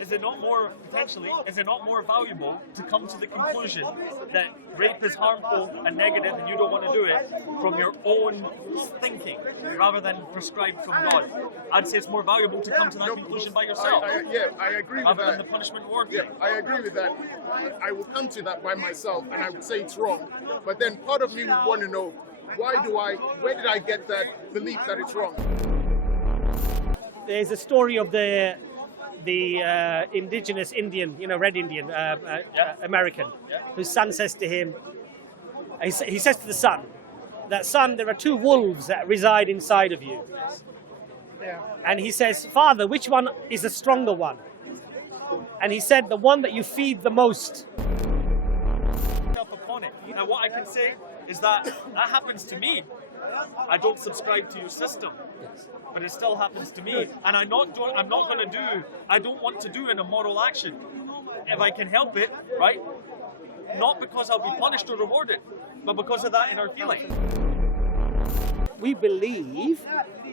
Is it not more, potentially, is it not more valuable to come to the conclusion that rape is harmful and negative and you don't want to do it from your own thinking rather than prescribed from God? I'd say it's more valuable to come to that conclusion by yourself. I agree with rather that. than the punishment reward Yeah, thing. I agree with that. I will come to that by myself and I would say it's wrong. But then part of me would want to know, where did I get that belief that it's wrong? There's a story of the indigenous Indian, Red Indian, American, whose son says to him, he says to the son, that son, there are two wolves that reside inside of you. And he says, Father, which one is the stronger one? And he said, the one that you feed the most. Upon it. Now what I can say is that happens to me. I don't subscribe to your system. But it still happens to me, and I don't want to do an immoral action if I can help it, right? Not because I'll be punished or rewarded, but because of that inner feeling. We believe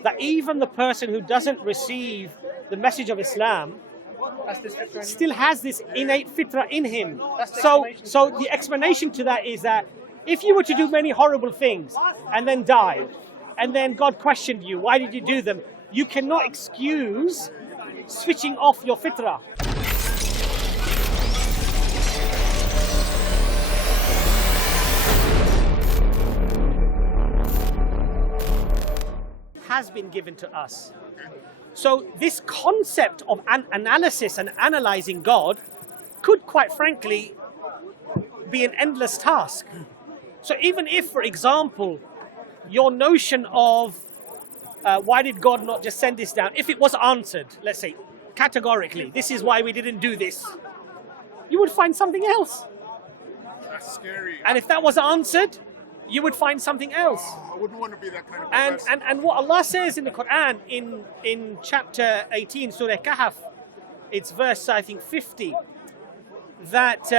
that even the person who doesn't receive the message of Islam still has this innate fitrah in him. So the explanation to that is that if you were to do many horrible things and then die, and then God questioned you, why did you do them? You cannot excuse switching off your fitrah. Has been given to us. So this concept of analysis and analyzing God could, quite frankly, be an endless task. So even if, for example, your notion of why did God not just send this down, if it was answered, let's say, categorically, this is why we didn't do this, you would find something else. That's scary. And if that was answered, you would find something else. I wouldn't want to be that kind of person. And what Allah says in the Quran, in chapter 18, Surah Kahf, it's verse, I think, 50, that,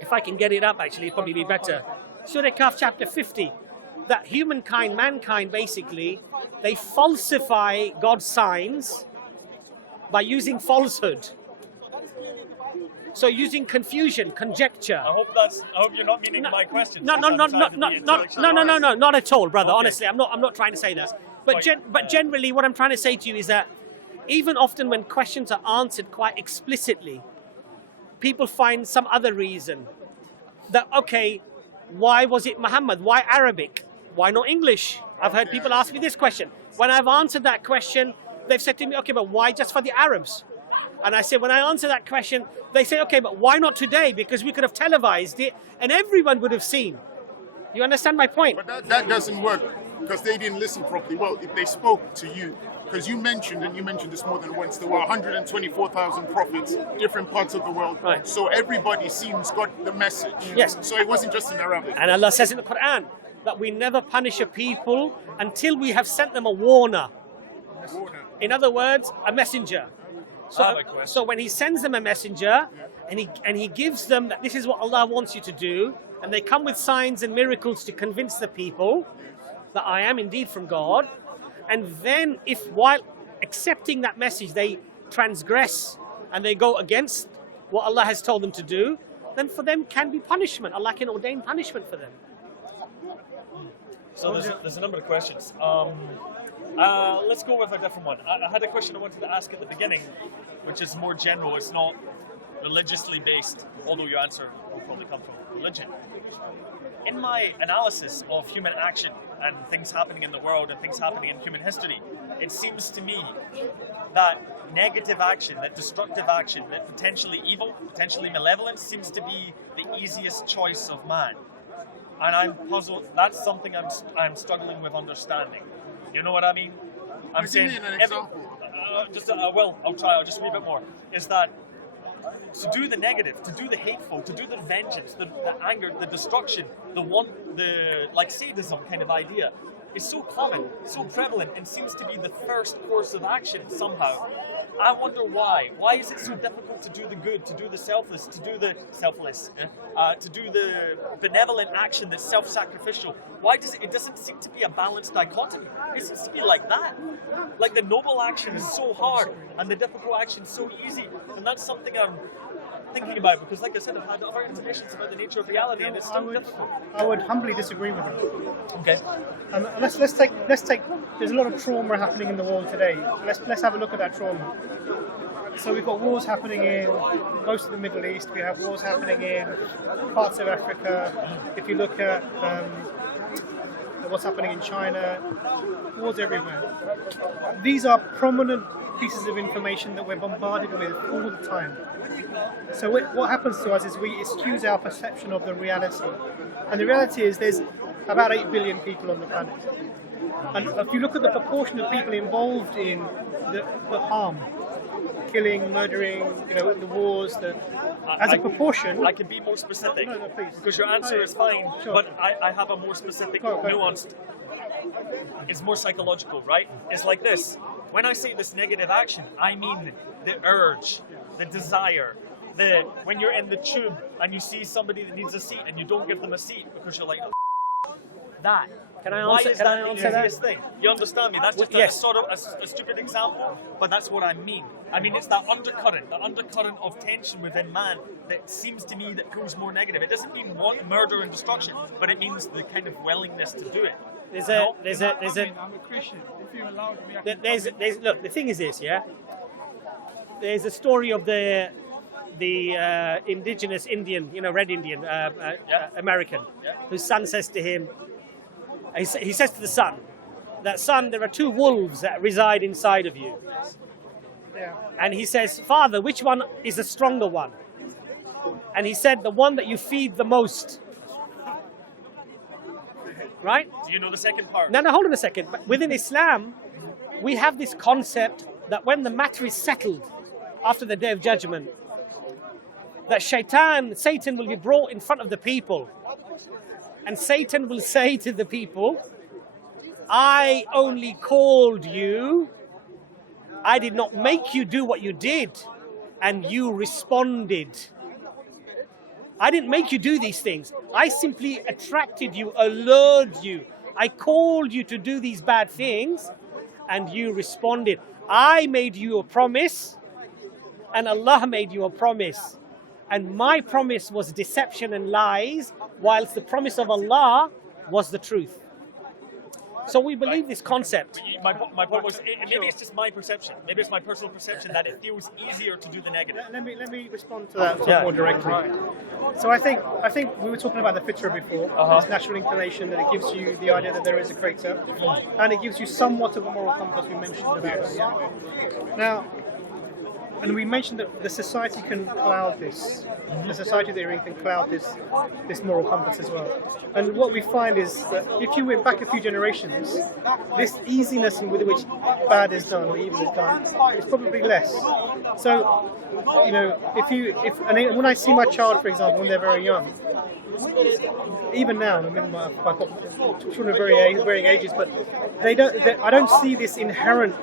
if I can get it up, actually, it'd probably be better. Surah Kahf, chapter 50. That mankind basically, they falsify God's signs by using falsehood. So using confusion, conjecture. I hope you're not meaning my question. No, not at all, brother. Okay. Honestly, I'm not trying to say that. But generally, what I'm trying to say to you is that even often when questions are answered quite explicitly, people find some other reason. That okay, why was it Muhammad? Why Arabic? Why not English? I've heard people ask me this question. When I've answered that question, they've said to me, okay, but why just for the Arabs? And I say, when I answer that question, they say, okay, but why not today? Because we could have televised it and everyone would have seen. You understand my point? But that doesn't work because they didn't listen properly. Well, if they spoke to you, because you mentioned this more than once, there were 124,000 prophets, different parts of the world. Right. So everybody seems got the message. Yes. So it wasn't just in Arabic. And Allah says in the Quran that we never punish a people until we have sent them a warner. In other words, a messenger. So when he sends them a messenger and he gives them that this is what Allah wants you to do, and they come with signs and miracles to convince the people that I am indeed from God, and then if while accepting that message they transgress and they go against what Allah has told them to do, then for them can be punishment. Allah can ordain punishment for them. So there's a number of questions. Let's go with a different one. I had a question I wanted to ask at the beginning, which is more general. It's not religiously based, although your answer will probably come from religion. In my analysis of human action and things happening in the world and things happening in human history, it seems to me that negative action, that destructive action, that potentially evil, potentially malevolent, seems to be the easiest choice of man. And I'm puzzled. That's something I'm struggling with understanding. You know what I mean? I'm saying. Give me an example. I'll try. I'll just read a bit more. Is that to do the negative, to do the hateful, to do the vengeance, the anger, the destruction, the like sadism kind of idea is so common, so prevalent, and seems to be the first course of action somehow. I wonder why. Why is it so difficult to do the good, to do the selfless, to do the benevolent action that's self-sacrificial? Why does it doesn't seem to be a balanced dichotomy? It seems to be like that. Like the noble action is so hard and the difficult action is so easy. And that's something I'm thinking about, because like I said, I've had other informations about the nature of reality, and it's still difficult. I would humbly disagree with you. Okay. Let's take. There's a lot of trauma happening in the world today. Let's have a look at that trauma. So we've got wars happening in most of the Middle East. We have wars happening in parts of Africa. If you look at what's happening in China, wars everywhere. These are prominent pieces of information that we're bombarded with all the time. So what happens to us is it skews our perception of the reality. And the reality is there's about 8 billion people on the planet. And if you look at the proportion of people involved in the harm, killing, murdering, the wars, as a proportion... I can be more specific. No, please. Because your answer is fine, Sure. but I have a more specific, nuanced... It's more psychological, right? It's like this. When I say this negative action, I mean the urge, the desire, when you're in the tube and you see somebody that needs a seat and you don't give them a seat because you're like, that. Can I Why answer, is can that I the answer that? easiest thing? You understand me? That's just Yes. a sort of a stupid example, but that's what I mean. I mean, it's that undercurrent of tension within man that seems to me that goes more negative. It doesn't mean murder and destruction, but it means the kind of willingness to do it. I'm a Christian. If you allow me, look, the thing is this, yeah? There's a story of the indigenous Indian, Red Indian, American, whose son says to him, he says to the son, son, there are 2 wolves that reside inside of you. Yeah. And he says, Father, which one is the stronger one? And he said, the one that you feed the most. Right? Do you know the second part? No, hold on a second. But within Islam, we have this concept that when the matter is settled after the Day of Judgment, that Satan will be brought in front of the people. And Satan will say to the people, I only called you. I did not make you do what you did. And you responded. I didn't make you do these things. I simply attracted you, allured you. I called you to do these bad things, and you responded. I made you a promise, and Allah made you a promise. And my promise was deception and lies, whilst the promise of Allah was the truth. So we believe this concept. My point was, maybe it's just my perception. Maybe it's my personal perception that it feels easier to do the negative. Let me respond to that more directly. So I think we were talking about the Fitrah before, this natural inclination that it gives you the idea that there is a creator, and it gives you somewhat of a moral compass. We mentioned about that. Yeah? Now, and we mentioned that the society can cloud this. The society that you're in can cloud this moral compass as well. And what we find is that if you went back a few generations, this easiness with which bad is done or evil is done is probably less. So, when I see my child, for example, when they're very young, even now, I mean, I've got children of varying ages, but I don't see this inherent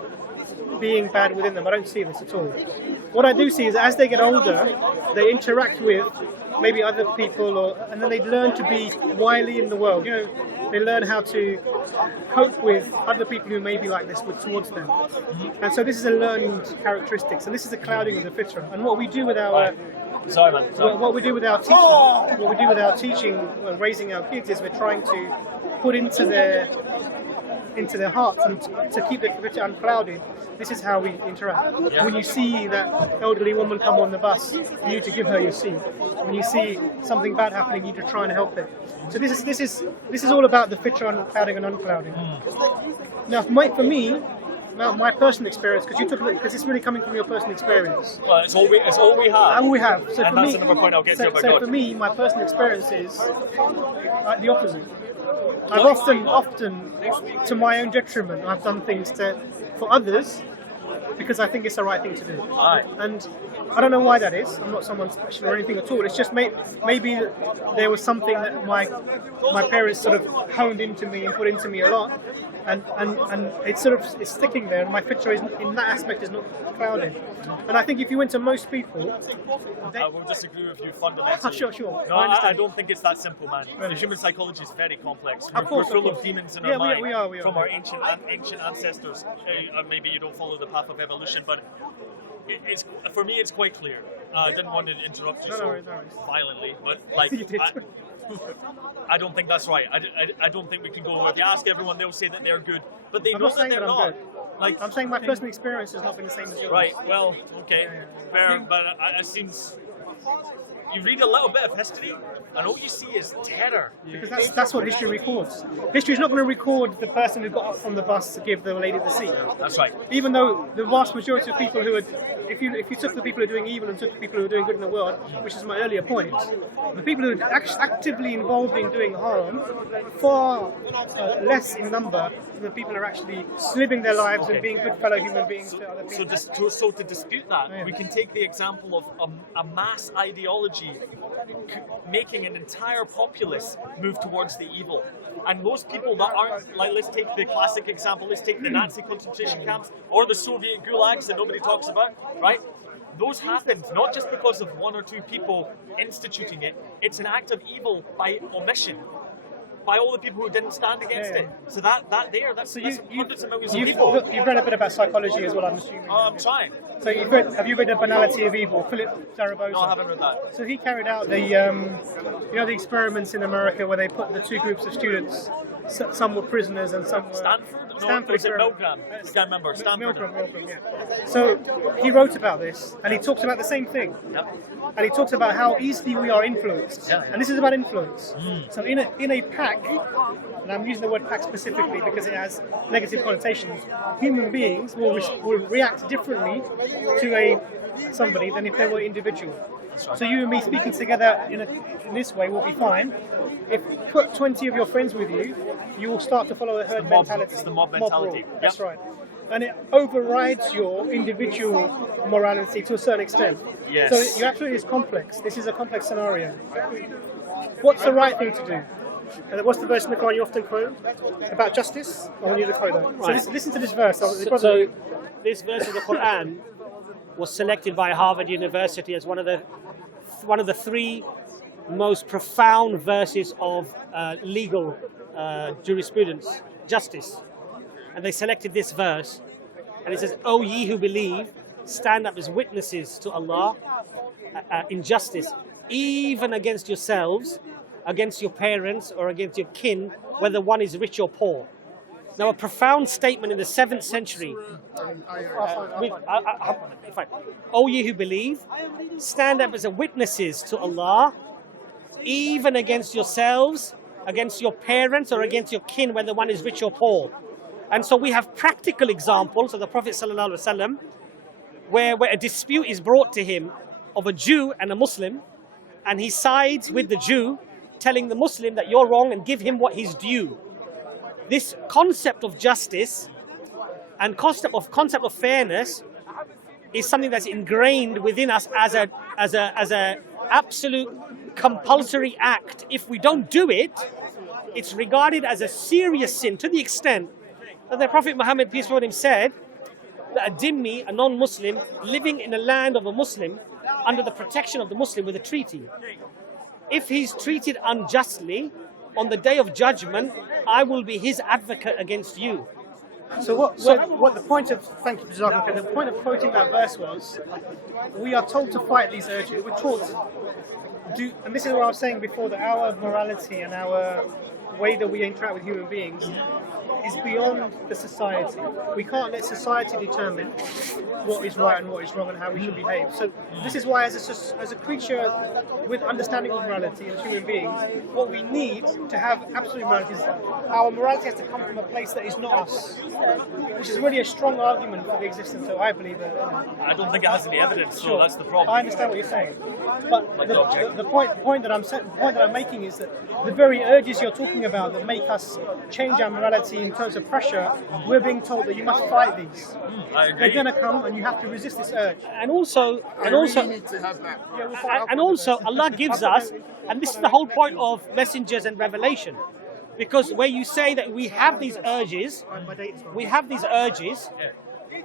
being bad within them. I don't see this at all. What I do see is as they get older, they interact with maybe other people, and then they learn to be wily in the world. They learn how to cope with other people who may be like this towards them. And so this is a learned characteristics, and this is a clouding of the fitrah. And what we do with our what we do with our teaching and raising our kids is we're trying to put into their hearts and to keep the fitrah unclouded. This is how we interact. Yeah. When you see that elderly woman come on the bus, you need to give her your seat. When you see something bad happening, you need to try and help it. So this is all about the fitrah unclouding and unclouding. Now, for me, my personal experience, because it's really coming from your personal experience. Well, it's all we have. All we have. So and that's another point I'll get to. So for me, my personal experience is the opposite. I've often, to my own detriment, I've done things for others because I think it's the right thing to do. Aye. And I don't know why that is. I'm not someone special or anything at all. It's just maybe there was something that my parents sort of honed into me and put into me a lot, and it's sort of it's sticking there. And my picture is in that aspect is not clouded. And I think if you went to most people, I will disagree with you fundamentally. Sure. No, I don't think it's that simple, man. The human psychology is very complex. We're full of demons in our mind we are. from our ancient ancestors. Maybe you don't follow the path of evolution, but for me, it's quite clear. I didn't want to interrupt you so violently, but like, I don't think that's right. I don't think we can go. If you ask everyone, they'll say that they're good, but they know that they're not. Like, I'm saying my personal experience has not been the same as yours. Right. Well, okay, fair. But it seems you read a little bit of history, and all you see is terror. Because that's what history records. History is not going to record the person who got up from the bus to give the lady the seat. That's right. Even though the vast majority of people who are, if you took the people who are doing evil and took the people who are doing good in the world, which is my earlier point, the people who are actively involved in doing harm, far less in number than the people who are actually living their lives and being good fellow human beings to other people. So to dispute that, we can take the example of a mass ideology making an entire populace move towards the evil. And those people that aren't, like, let's take the classic example, let's take the Nazi concentration camps or the Soviet gulags that nobody talks about, right? Those happened not just because of one or two people instituting it, it's an act of evil by omission. By all the people who didn't stand against it. So that's hundreds of millions of people. You've read a bit about psychology as well, I'm assuming. I'm trying. So have you read The Banality of Evil, Philip Zaragoza? No, I haven't read that. So he carried out the the experiments in America where they put the two groups of students, some were prisoners and some were... Stanford? Stanford No, was it Milgram? I can't remember. Stanford. Milgram, yeah. So he wrote about this, and he talks about the same thing. Yep. And he talks about how easily we are influenced. Yeah. And this is about influence. So in a pack, and I'm using the word pack specifically because it has negative connotations, human beings will react differently to somebody than if they were individual. So you and me speaking together in this way will be fine. If you put 20 of your friends with you, you will start to follow the herd mentality. It's the mob mentality. Rule. That's right. And it overrides your individual morality to a certain extent. Yes. So you actually is complex. This is a complex scenario. What's the right thing to do? And what's the verse in the Quran you often quote about justice? I want you to quote that. Right. So listen to this verse. So this verse of the Quran was selected by Harvard University as one of the three most profound verses of legal jurisprudence, justice. And they selected this verse, and it says, "O ye who believe, stand up as witnesses to Allah in justice, even against yourselves, against your parents, or against your kin, whether one is rich or poor." Now, a profound statement in the 7th century. O ye who believe, stand up as witnesses to Allah, even against yourselves, against your parents, or against your kin, whether one is rich or poor. And so we have practical examples of the Prophet ﷺ where a dispute is brought to him of a Jew and a Muslim, and he sides with the Jew, telling the Muslim that you're wrong and give him what he's due. This concept of justice and concept of fairness is something that's ingrained within us as a absolute compulsory act. If we don't do it, it's regarded as a serious sin, to the extent that the Prophet Muhammad, peace be upon him, said that a dhimmi, a non-Muslim, living in a land of a Muslim, under the protection of the Muslim with a treaty, if he's treated unjustly, on the day of judgment, I will be his advocate against you. So what the point of, thank you, Jazakallahu, the point of quoting that verse was, we are told to fight these urges. We're taught to, and this is what I was saying before, that our morality and our way that we interact with human beings is beyond the society. We can't let society determine what is right and what is wrong and how we should behave. So this is why, as a creature with understanding of morality as human beings, what we need to have absolute morality is our morality has to come from a place that is not us, which is really a strong argument for the existence. So I believe that. I don't think it has any evidence, so that's the problem. I understand what you're saying, but the point that I'm making is that the very urges you're talking about that make us change our morality terms of pressure, we're being told that you must fight these. I agree. They're going to come, and you have to resist this urge. And also, really need to have that. and also, Allah gives us, and this is the whole point of messengers and revelation, because where you say that we have these urges,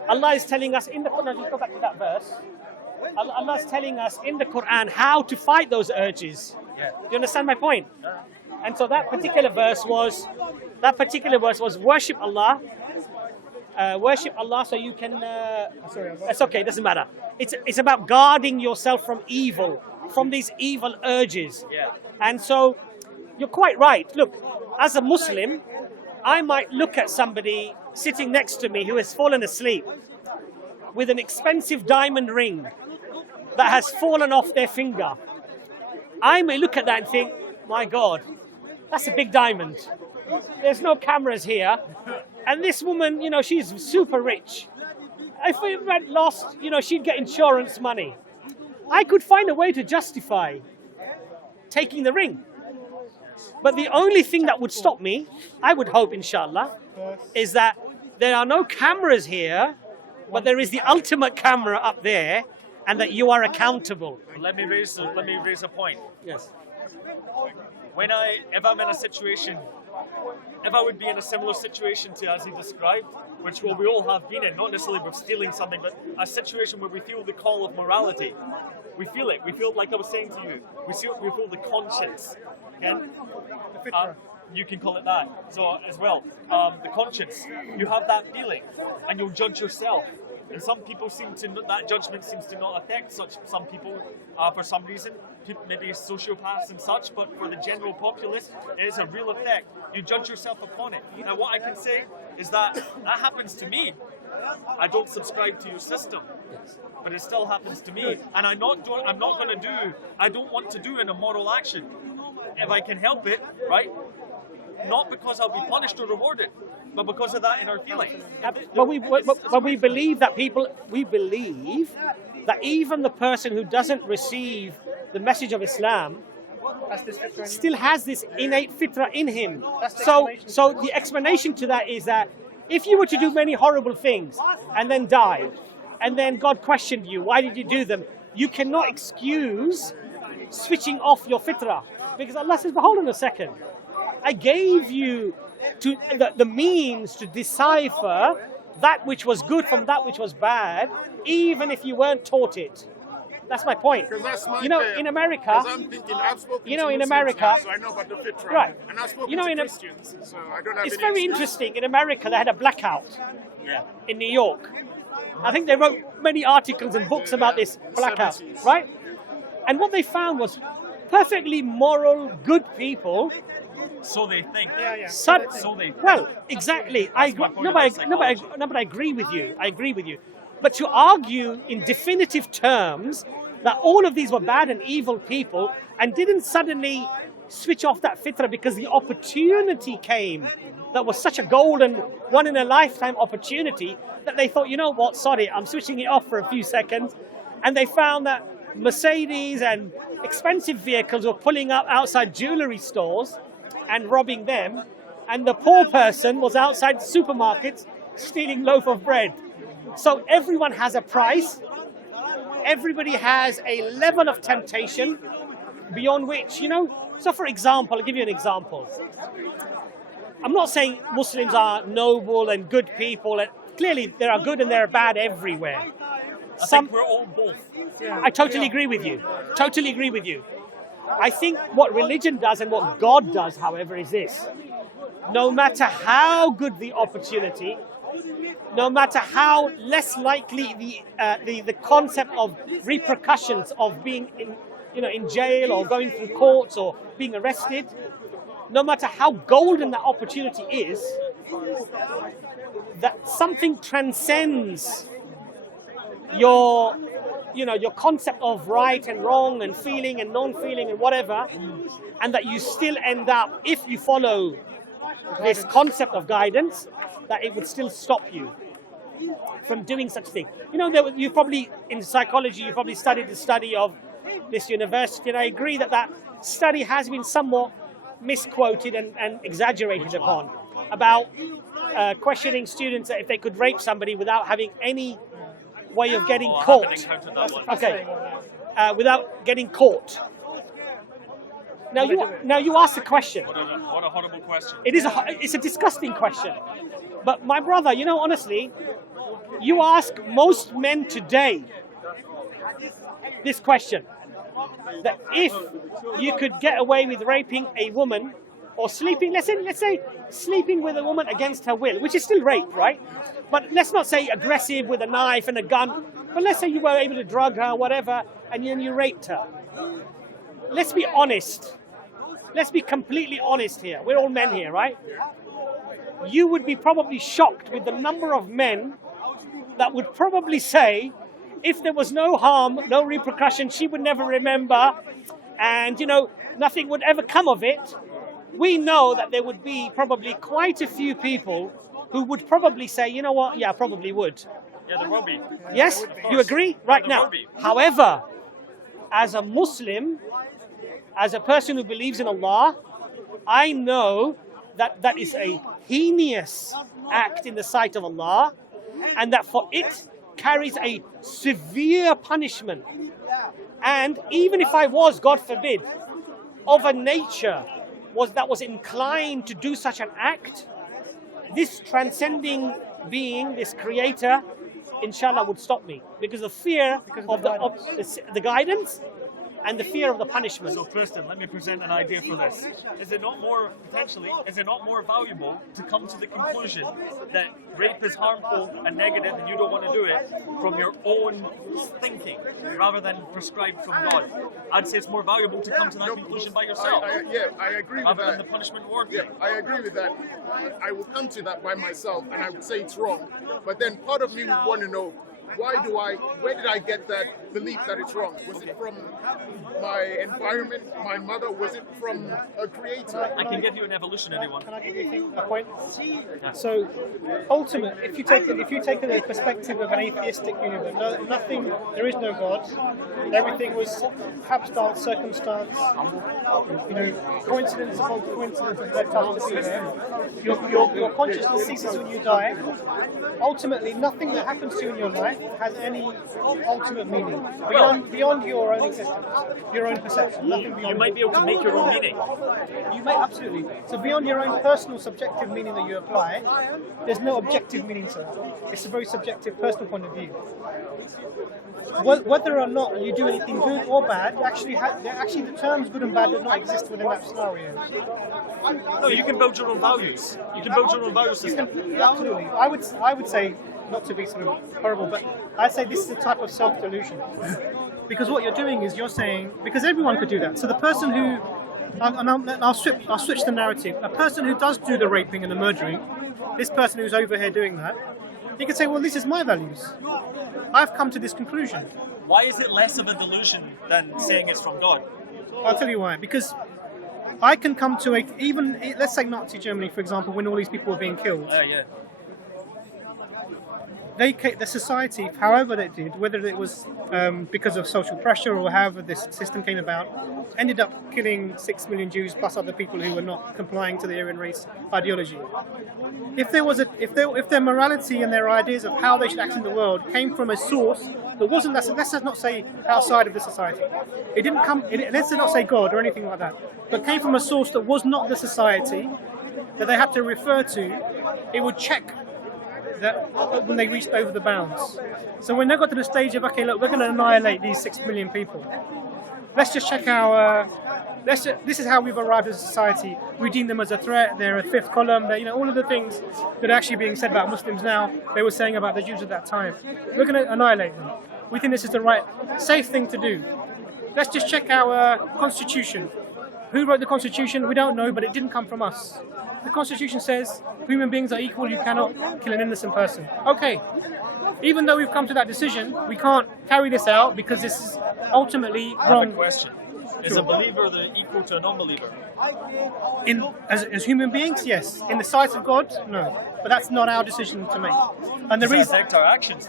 Allah is telling us in the Quran. Just go back to that verse. Allah is telling us in the Quran how to fight those urges. Yeah. Do you understand my point? And so that particular verse was worship Allah. Worship Allah so you can. It's okay. It doesn't matter. It's about guarding yourself from evil, from these evil urges. Yeah. And so you're quite right. Look, as a Muslim, I might look at somebody sitting next to me who has fallen asleep with an expensive diamond ring that has fallen off their finger. I may look at that and think, my God, that's a big diamond. There's no cameras here. And this woman, she's super rich. If it went lost, she'd get insurance money. I could find a way to justify taking the ring. But the only thing that would stop me, I would hope, inshallah, is that there are no cameras here, but there is the ultimate camera up there, and that you are accountable. Let me raise a point. Yes. If I'm in a situation, if I would be in a similar situation to as he described, which we all have been in, not necessarily with stealing something, but a situation where we feel the call of morality. We feel it. We feel, like I was saying to you, we feel the conscience. Okay? You can call it that. So as well, the conscience. You have that feeling, and you'll judge yourself. And some people that judgment seems to not affect some people for some reason, maybe sociopaths and such, but for the general populace, it is a real effect. You judge yourself upon it. Now what I can say is that happens to me. I don't subscribe to your system, but it still happens to me. And I don't want to do an immoral action. If I can help it, right? Not because I'll be punished or rewarded, but because of that inner feeling. But we believe that even the person who doesn't receive the message of Islam still has this innate fitrah in him. So the explanation to that is that if you were to do many horrible things and then die, and then God questioned you, why did you do them? You cannot excuse switching off your fitrah, because Allah says, but hold on a second. I gave you the means to decipher that which was good from that which was bad, even if you weren't taught it. That's my point. In America, I'm thinking, I've spoken to in Muslims America, now, so I know about the fitrah. Right. And I've spoken to Christians, so I don't have it's any very excuse. interesting. In America, they had a blackout in New York. I think they wrote many articles and books about this blackout, 70s. right? And what they found was perfectly moral, good people. So they think. So they think. Well, exactly. I agree. my point But I agree with you. I agree with you. But to argue in definitive terms that all of these were bad and evil people and didn't suddenly switch off that fitrah because the opportunity came that was such a golden, one in a lifetime opportunity that they thought, you know what, sorry, I'm switching it off for a few seconds. And they found that Mercedes and expensive vehicles were pulling up outside jewelry stores and robbing them. And the poor person was outside supermarkets stealing loaf of bread. So everyone has a price. Everybody has a level of temptation beyond which, So for example, I'll give you an example. I'm not saying Muslims are noble and good people. And clearly, there are good and there are bad everywhere. I think we're all both. I totally agree with you. Totally agree with you. I think what religion does and what God does, however, is this. No matter how good the opportunity, no matter how less likely the concept of repercussions of being in jail or going through courts or being arrested, no matter how golden that opportunity is, that something transcends your concept of right and wrong and feeling and non-feeling and whatever, and that you still end up, if you follow this concept of guidance, that it would still stop you from doing such thing. You probably, in psychology, you probably studied the study of this university, and I agree that study has been somewhat misquoted and exaggerated upon, about questioning students if they could rape somebody without having any way of getting I haven't caught. encountered that one. Okay, without getting caught. Now you ask the question. What a horrible question. It's a disgusting question. But my brother, honestly, you ask most men today this question, that if you could get away with raping a woman or sleeping, let's say sleeping with a woman against her will, which is still rape, right? But let's not say aggressive with a knife and a gun, but let's say you were able to drug her, whatever, and then you raped her. Let's be honest. Let's be completely honest here. We're all men here, right? You would be probably shocked with the number of men that would probably say, if there was no harm, no repercussion, she would never remember, and nothing would ever come of it. We know that there would be probably quite a few people who would probably say, you know what, yeah, I probably would. Yeah, there will be. Yes? You agree? Right There now. will be. However, as a Muslim, as a person who believes in Allah, I know that that is a heinous act in the sight of Allah, and that for it carries a severe punishment. And even if I was, God forbid, of a nature that was inclined to do such an act, this transcending being, this creator, inshallah would stop me, because of fear of the guidance and the fear of the punishment. So, Kristen, let me present an idea for this. Is it not more valuable to come to the conclusion that rape is harmful and negative and you don't want to do it from your own thinking rather than prescribed from God? I'd say it's more valuable to come to that conclusion by yourself. I agree with rather that. than the punishment reward Yeah, thing. I agree with that. I will come to that by myself, and I would say it's wrong. But then part of me would want to know, where did I get that belief that it's wrong? Was it from my environment, my mother? Was it from a creator? I can give you an evolutionary one. Can I give you a point? So, ultimately, if you take the perspective of an atheistic universe, there is no God. Everything was hapstance, circumstance, coincidence upon coincidence that led us to be there. Your consciousness ceases when you die. Ultimately, nothing that happens to you in your life has any ultimate meaning beyond your own existence, your own perception. Nothing beyond. You might be able to make your own meaning. You may, absolutely. So beyond your own personal subjective meaning that you apply, there's no objective meaning to it. It's a very subjective personal point of view. Whether or not you do anything good or bad, actually the terms good and bad do not exist within that scenario. No, you can build your own values. You can build your own value system. Absolutely. I would say, not to be sort of horrible, but I'd say this is a type of self-delusion. Because what you're doing is you're saying, because everyone could do that. So the person who, I'll switch the narrative. A person who does do the raping and the murdering, this person who's over here doing that, he could say, well, this is my values. I've come to this conclusion. Why is it less of a delusion than saying it's from God? I'll tell you why. Because I can come to let's say Nazi Germany, for example, when all these people were being killed. Yeah. The society, however they did, whether it was because of social pressure or however this system came about, ended up killing 6 million Jews plus other people who were not complying to the Aryan race ideology. If their morality and their ideas of how they should act in the world came from a source that wasn't, let's not say outside of the society. It didn't come. Let's not say God or anything like that, but came from a source that was not the society that they had to refer to. It would check that when they reached over the bounds. So when they got to the stage of, okay, look, we're going to annihilate these 6 million people. Let's just check this is how we've arrived as a society. We deem them as a threat. They're a fifth column. All of the things that are actually being said about Muslims now, they were saying about the Jews at that time. We're going to annihilate them. We think this is the right, safe thing to do. Let's just check our constitution. Who wrote the constitution? We don't know, but it didn't come from us. The constitution says human beings are equal, you cannot kill an innocent person. Okay, even though we've come to that decision, we can't carry this out because this is ultimately I have wrong. a question. Is a believer equal to a non-believer? As human beings, yes. In the sight of God, no. But that's not our decision to make. And the Does it reason, affect our actions?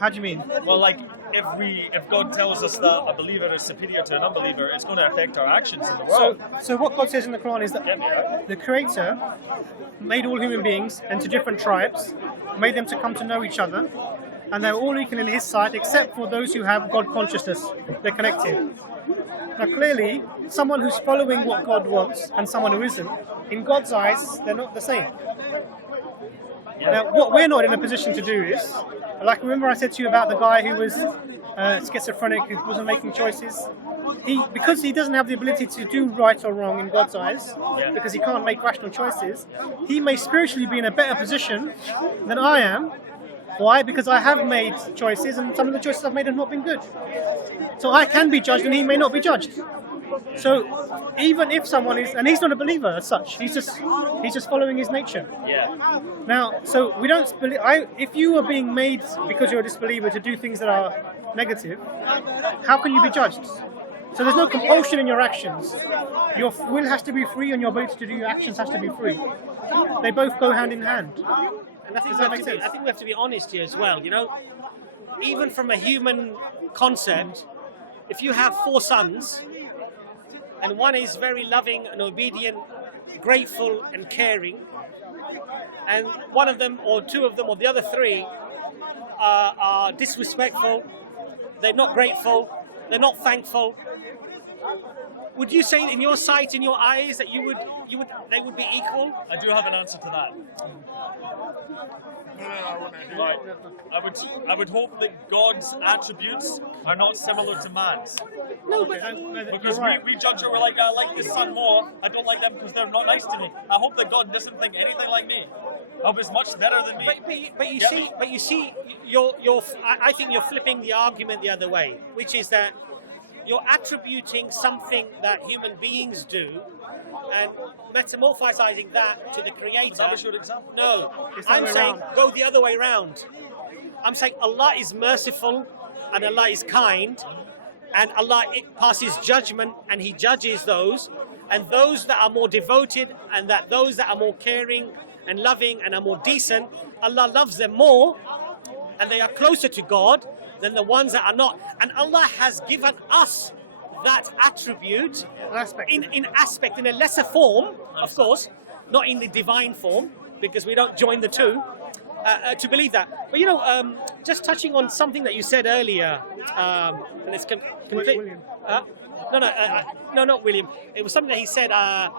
How do you mean? Well, like if God tells us that a believer is superior to an unbeliever, it's going to affect our actions in the world. So what God says in the Quran is that the Creator made all human beings into different tribes, made them to come to know each other, and they're all equal in His sight, except for those who have God consciousness. They're connected. Now, clearly, someone who's following what God wants and someone who isn't, in God's eyes, they're not the same. Now, what we're not in a position to do is, like, remember I said to you about the guy who was schizophrenic, who wasn't making choices? Because he doesn't have the ability to do right or wrong in God's eyes, because he can't make rational choices, he may spiritually be in a better position than I am. Why? Because I have made choices, and some of the choices I've made have not been good. So I can be judged, and he may not be judged. So even if someone is, and he's not a believer as such, he's just following his nature. Yeah. Now, so we don't believe. If you are being made because you're a disbeliever to do things that are negative, how can you be judged? So there's no compulsion in your actions. Your will has to be free, and your ability to do your actions has to be free. They both go hand in hand. And I think, Does that make sense? I think we have to be honest here as well. You know, even from a human concept, if you have 4 sons, and one is very loving and obedient, grateful and caring, and one of them or 2 of them or the other 3 are disrespectful, they're not grateful, they're not thankful, would you say in your sight, in your eyes, that they would be equal? I do have an answer to that. Right. I would hope that God's attributes are not similar to man's. No, but Because we judge it, we're like, I like this son more, I don't like them because they're not nice to me. I hope that God doesn't think anything like me. I hope he's much better than me. But you see, I think you're flipping the argument the other way, which is that you're attributing something that human beings do and metamorphosizing that to the Creator. That was your example. No, I'm saying go the other way around. I'm saying Allah is merciful and Allah is kind, and Allah passes judgment and He judges those, and those that are more devoted and those that are more caring and loving and are more decent, Allah loves them more and they are closer to God than the ones that are not. And Allah has given us that attribute in a lesser form, of course, not in the divine form, because we don't join the two, to believe that. But you know, just touching on something that you said earlier, and it's William. No, not William. It was something that he said that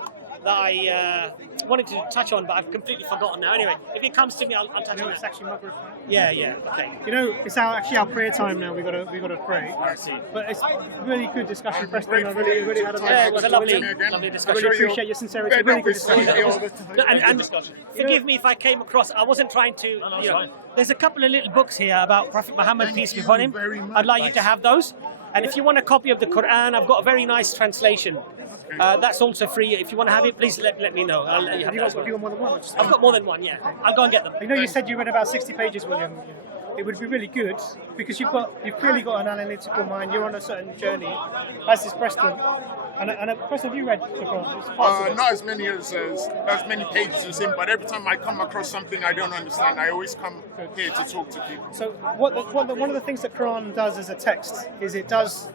I wanted to touch on, but I've completely forgotten now. Anyway, if it comes to me, I'll touch on it. It's actually Maghrib. Yeah, okay. You know, it's actually our prayer time now. We got to pray. I see. But it's really good discussion, Preston. I really had a Yeah, it was a lovely I discussion. really appreciate your sincerity. Really good discussion. No, and forgive me if I came across, I wasn't trying to, you know, there's a couple of little books here about Prophet Muhammad, peace be upon him. I'd like you to have those. And if you want a copy of the Quran, I've got a very nice translation. That's also free. If you want to have it, please let me know. I'll let you have that as well. Have you got more than one? I've got more than one, yeah. I'll go and get them. I know you said you read about 60 pages, William. It would be really good because you've clearly got an analytical mind. You're on a certain journey, as is Preston. And Preston, have you read the Quran? Not as many pages as him, but every time I come across something I don't understand, I always come here to talk to people. So one of the things that Quran does as a text is it does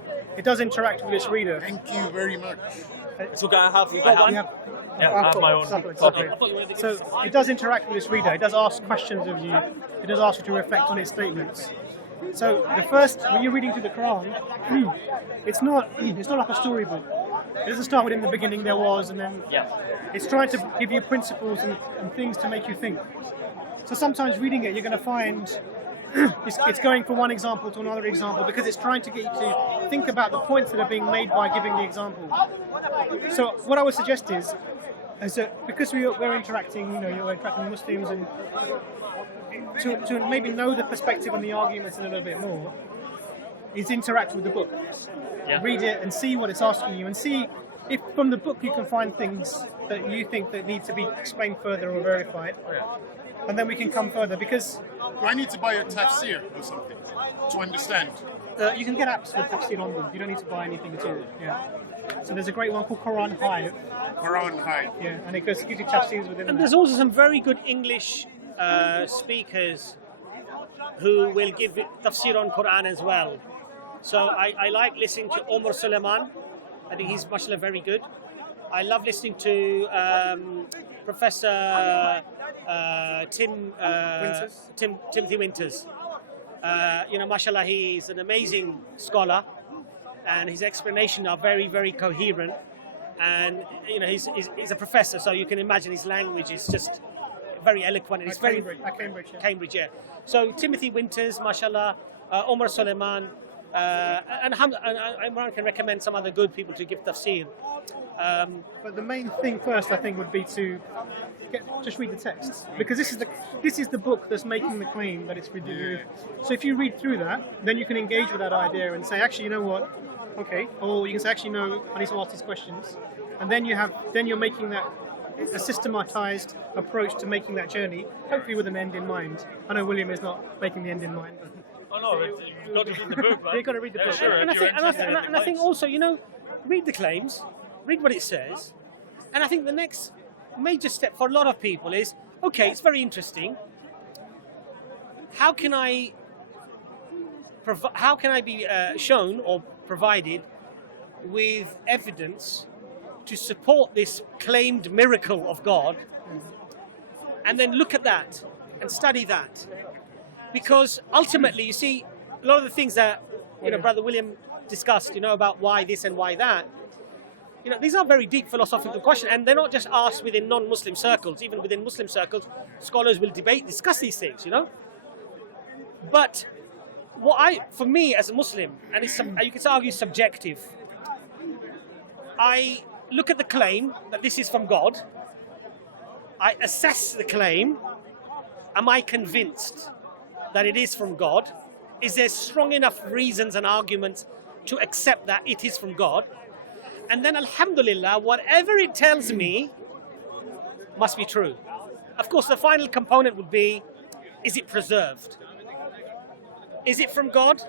interact with its reader. Thank you very much. So I have my own copy. So it does interact with its reader. It does ask questions of you. It does ask you to reflect on its statements. So when you're reading through the Quran, it's not like a storybook. It doesn't start with in the beginning there was, and then it's trying to give you principles and things to make you think. So sometimes reading it, you're going to find it's going from one example to another example because it's trying to get you to think about the points that are being made by giving the example. So what I would suggest is that because we're interacting, you're interacting with Muslims, and to maybe know the perspective and the arguments a little bit more, is interact with the book. Yeah. Read it and see what it's asking you, and see if from the book you can find things that you think that need to be explained further or verified. And then we can come further, because Do I need to buy a tafsir or something to understand? you can get apps with tafsir on them. You don't need to buy anything at all. Yeah. So there's a great one called Quran Hive. Quran High. Yeah, and it gives you tafsirs within And that. there's also some very good English speakers who will give tafsir on Quran as well. So I like listening to Omar Suleiman. I think he's mashallah very good. I love listening to Professor Timothy Winters. Mashallah, he's an amazing scholar, and his explanations are very, very coherent. And he's a professor, so you can imagine his language is just very eloquent. And it's very Cambridge, yeah. So Timothy Winters, mashallah, Omar Suleiman, and Imran can recommend some other good people to give tafsir. But the main thing first, I think, would be to just read the text, because this is the book that's making the claim that it's ridiculous. So if you read through that, then you can engage with that idea and say, actually, you know what? Okay. Or you can say, actually, no, I need to ask these questions, and then you're making that a systematized approach to making that journey, hopefully with an end in mind. I know William is not making the end in mind. Oh no, you've got to read the book, man. You've got to read the book. Sure, And I think also, read the claims, read what it says, and I think the next major step for a lot of people is, okay, it's very interesting. How can I be shown or provided with evidence to support this claimed miracle of God, and then look at that and study that? Because ultimately, you see, a lot of the things that Brother William discussed, about why this and why that, these are very deep philosophical questions, and they're not just asked within non-Muslim circles. Even within Muslim circles, scholars will discuss these things, But for me as a Muslim, and you could argue subjective, I look at the claim that this is from God. I assess the claim. Am I convinced that it is from God? Is there strong enough reasons and arguments to accept that it is from God? And then, alhamdulillah, whatever it tells me must be true. Of course, the final component would be, is it preserved? Is it from God?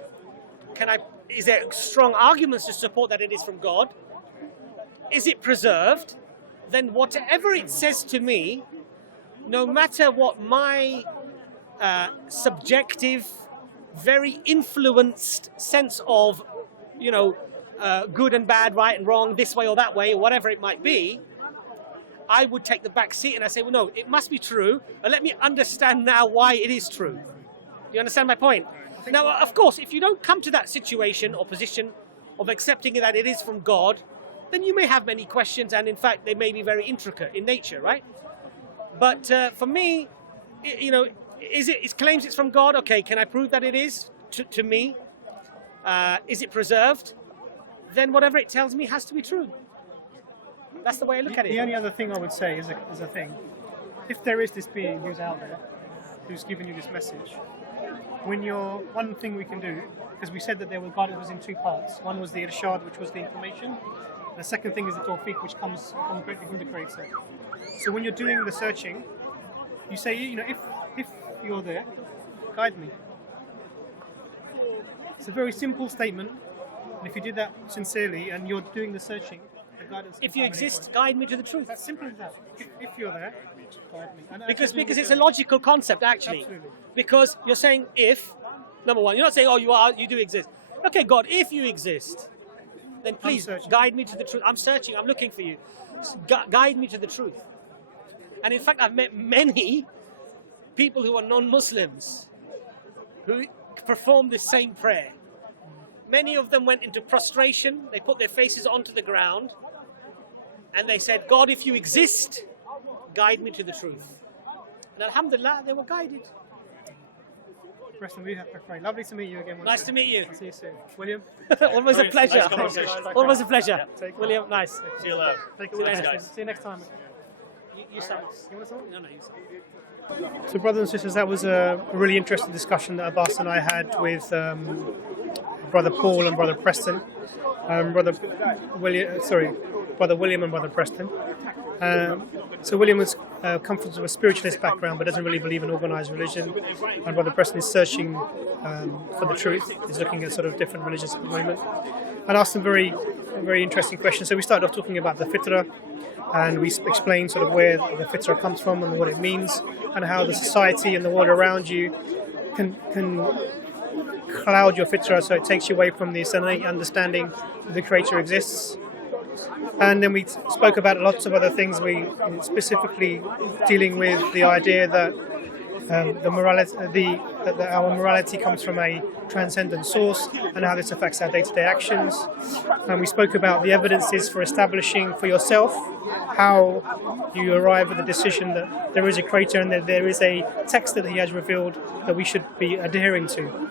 Is there strong arguments to support that it is from God? Is it preserved? Then whatever it says to me, no matter what my subjective, very influenced sense of, good and bad, right and wrong, this way or that way, or whatever it might be, I would take the back seat and I say, well, no, it must be true, but let me understand now why it is true. Do you understand my point? Now, of course, if you don't come to that situation or position of accepting that it is from God, then you may have many questions, and in fact, they may be very intricate in nature, right? But for me, it claims it's from God. Okay, can I prove that it is to me? Is it preserved? Then whatever it tells me has to be true. That's the way I look at it. The only other thing I would say is a thing. If there is this being who's out there, who's giving you this message, one thing we can do, because we said that there was guidance was in two parts. One was the irshad, which was the information. The second thing is the tawfiq, which comes directly from the Creator. So when you're doing the searching, you say, if you're there, guide me. It's a very simple statement. And if you do that sincerely and you're doing the searching, the guidance. If you exist, guide me to the truth. That's simple as that. If you're there, guide me. And because it's a logical concept, actually. Absolutely. Because you're saying if, number one, you're not saying, you do exist. Okay, God, if you exist, then please guide me to the truth. I'm searching, I'm looking for you. Guide me to the truth. And in fact, I've met many people who are non-Muslims who perform the same prayer. Many of them went into prostration, they put their faces onto the ground, and they said, God, if you exist, guide me to the truth. And alhamdulillah, they were guided. Preston, we have to pray. Lovely to meet you again. Nice to meet you. See you soon. William? Always a pleasure. Nice conversation. Always a pleasure. Take care. William, nice. See you later. Thank See you you. later. guys. See you next time. You start. You want to talk? No, you start. So, brothers and sisters, that was a really interesting discussion that Abbas and I had with Brother Paul and Brother Preston. Brother William and Brother Preston. So William comes from a spiritualist background but doesn't really believe in organised religion. And Brother Preston is searching for the truth. He's looking at sort of different religions at the moment. And asked some very, very interesting questions. So we started off talking about the Fitrah, and we explained sort of where the Fitrah comes from and what it means, and how the society and the world around you can cloud your fitrah, so it takes you away from the innate understanding that the Creator exists. And then we spoke about lots of other things. We specifically dealing with the idea that that our morality comes from a transcendent source and how this affects our day-to-day actions. And we spoke about the evidences for establishing for yourself how you arrive at the decision that there is a Creator and that there is a text that He has revealed that we should be adhering to.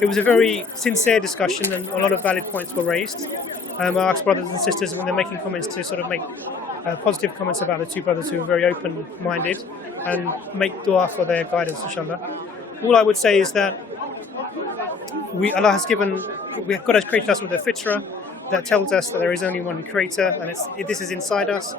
It was a very sincere discussion and a lot of valid points were raised. I asked brothers and sisters when they're making comments to sort of make positive comments about the two brothers who are very open-minded and make dua for their guidance, inshallah. All I would say is that Allah has God has created us with a fitrah that tells us that there is only one Creator, and this is inside us.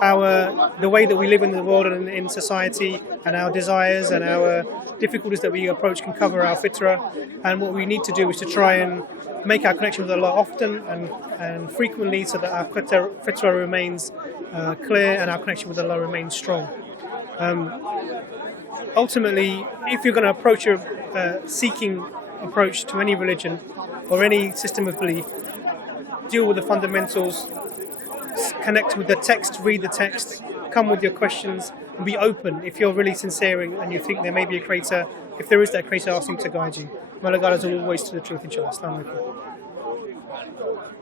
The way that we live in the world and in society, and our desires and our difficulties that we approach can cover our fitrah. And what we need to do is to try and make our connection with Allah often and frequently, so that our fitrah remains clear and our connection with Allah remains strong. Ultimately, if you're going to approach a seeking approach to any religion or any system of belief, deal with the fundamentals, connect with the text, read the text, come with your questions, and be open. If you're really sincere and you think there may be a Creator, if there is that Creator, ask Him to guide you. May Allah guide us always to the truth, inshallah. Assalamu alaikum.